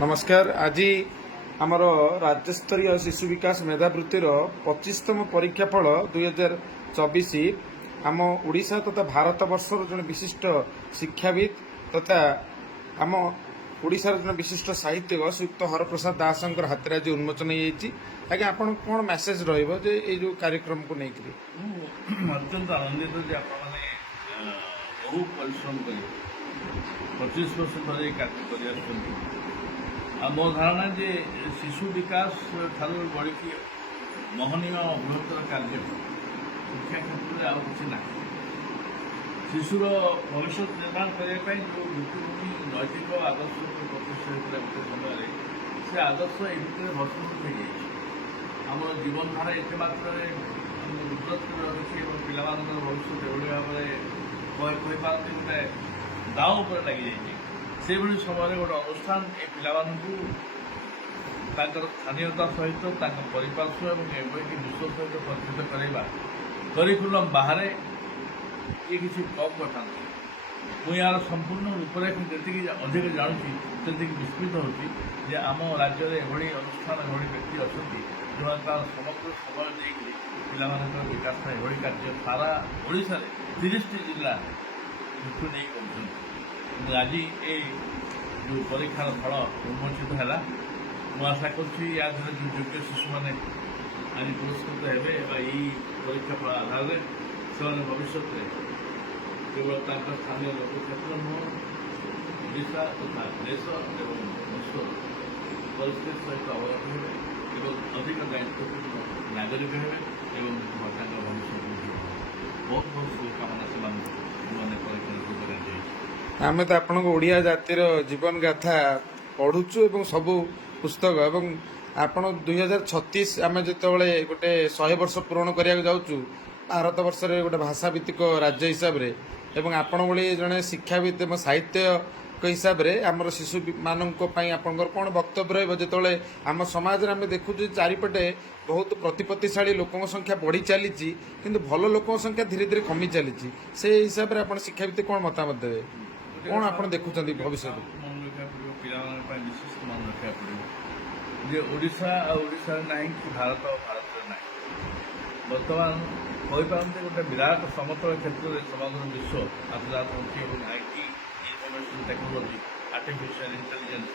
नमस्कार। आज आमर राज्यस्तरीय शिशु विकास मेधावृत्तिर 25तम परीक्षाफल 2024 आम ओडिशा तथा भारत वर्षर जन विशिष्ट शिक्षाविद तथा आम ओडिशार जन विशिष्ट साहित्यिक श्रीयुक्त हरप्रसाद दासंकर हाथ में आज उन्मोचन होगा। आपण कौन मेसेज रहिबो जे ए जो कार्यक्रम को लेकर? अत्यंत आनंदित जे आपने बहु परिश्रम कर 25 वर्ष धरी कार्य कर मो धारणा जे शिशु विकास ठारू बढ़ी महनीय बृहत्तर कार्य शिक्षा क्षेत्र में आउ कि शिशुर भविष्य निर्माण करने जो भित्तिभूमि नैतिक आदर्श प्रतिष्ठा गोटे समय से आदर्श ये भितर भस्मीभूत हो जाए। आम जीवनधारा एत मात्र उन्नत रही पिला भविष्य एभली भाव कहीपारती गोटे दाव उपर लगी जाइए। से भली समय गोटे अनुष्ठान ए पिलामानंकु स्थानीयता सहित परिपार्श्व और एवं विश्व सहित परिचित कराइबा करिकुलम बाहर ये किसी कम कथा नहीं। मुझे यार संपूर्ण रूपरेख जी अधिक जानूँ से विस्मित होती आम राज्य में एभली अनुष्ठान एभली व्यक्ति अच्छा जो समग्र समय देकर पिला विकास एभली कार्य सारा ओडिशा 30 जिला दृष्टि नहीं कर आज ये जो परीक्षार फल उन्मोचित है मु आशा करुँच या जो योग्य शिशु मैंने आज पुरस्कृत हे परीक्षा फल आधार से भविष्य केवल स्थानीय लोक क्षेत्र नुह ओडिशा तथा देश और विश्व परिस्थिति सहित अवगत हे अधिक दायित्वपूर्ण नागरिक हे भविष्य बहुत बहुत शुभकामना से परीक्षा आम तो आपण ओडिया जातिर जीवन गाथा पढ़ुचु और सबू पुस्तक और आपण 2036 आम जो गोटे 100 वर्ष पूरण करने जाऊँ भारत वर्ष रे गोटे भाषा भित्तिक राज्य हिसाब रे एवं आपण भली जड़े शिक्षाविद एवं साहित्य हिसाब से आमर शिशु मानी आपंकर कौन वक्तव्य रही आम समाज आम देखु चारिपटे बहुत प्रतिपत्तिशाली लोकों संख्या बढ़ी चली किंतु भल लोकों संख्या धीरे धीरे कमी चली से हिसाब से आप शिक्षाविद कौन मतामत देवे कौन आप देखुं भविष्य मन रखा पड़ा विशेष मन रखा पड़ो जे ओडिशा ना कि भारत भारत ना बर्तमान कहीपारती गोटे विराट समतल क्षेत्र में समग्र विश्व आजाद होती IT information technology artificial intelligence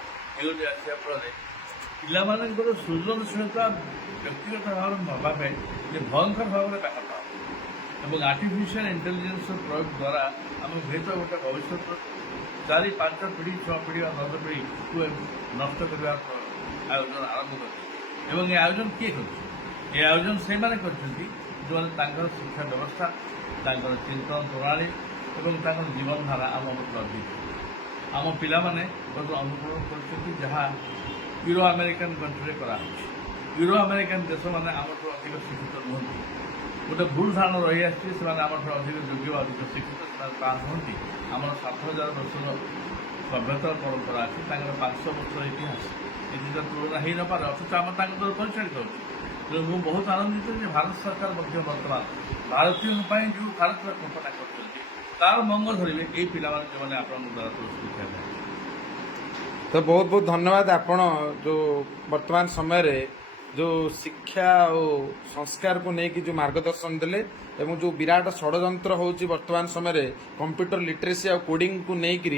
ये आसा फल पिला सृजनशीलता व्यक्तिगत भाव में भावे भयंकर भाव में व्यापक और आर्टिफिशियल इंटेलिजेंस प्रयोग द्वारा आम हुए गोटे भविष्य 4-5 पीढ़ी 6 पीढ़ी और 10 पीढ़ी को नष्ट करने आयोजन आरंभ कर ये आयोजन किए कर आयोजन से मैंने जो शिक्षा व्यवस्था चिंतन प्रणाली और जीवन धारा आम अधिक आम पिला अनुकरण कर जहाँ यूरो अमेरिकन कंट्री करा यूरो अमेरिकन देश मैंने आम अधिक शिक्षित नुहति गोटे भूल धारणा रही आम अधिक योग्य अधिक शिक्षित नुहति आम 7,000 वर्षर सभ्यतार परंपरा अच्छी 500 वर्षर इतिहास ये तुलना हो न पारे अथच आम परिचालित हो मुझे बहुत आनंदित भारत सरकार बर्तमान भारतीय जो भारत कल्पना कर मंगल धरवे ये पिला जो मैंने आप द्वारा पुरस्कृत तो बहुत बहुत धन्यवाद। आपण जो वर्तमान समय रे जो शिक्षा और संस्कार को लेकिन जो मार्गदर्शन देले एवं जो विराट षड्यंत्र होची वर्तमान समय रे कंप्यूटर लिटरेसी और कोडिंग को लेकिन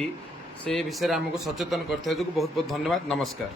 से विषय में आमको सचेतन करते बहुत बहुत धन्यवाद। नमस्कार।